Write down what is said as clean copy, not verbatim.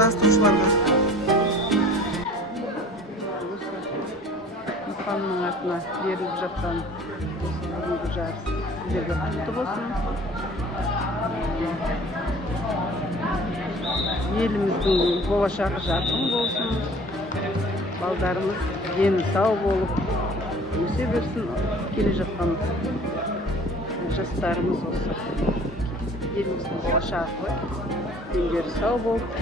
ұйымдастырушыларға. Мұханның атына беріліп жатқан бүгінгі жарыс сіздерге құтты болсын. Еліміздің болашағы жарқын болсын. Балдарымыз дені сау болып өсе берсін. Келе жатқан жастарымыз осы еліміздің болашағы дендері сау болып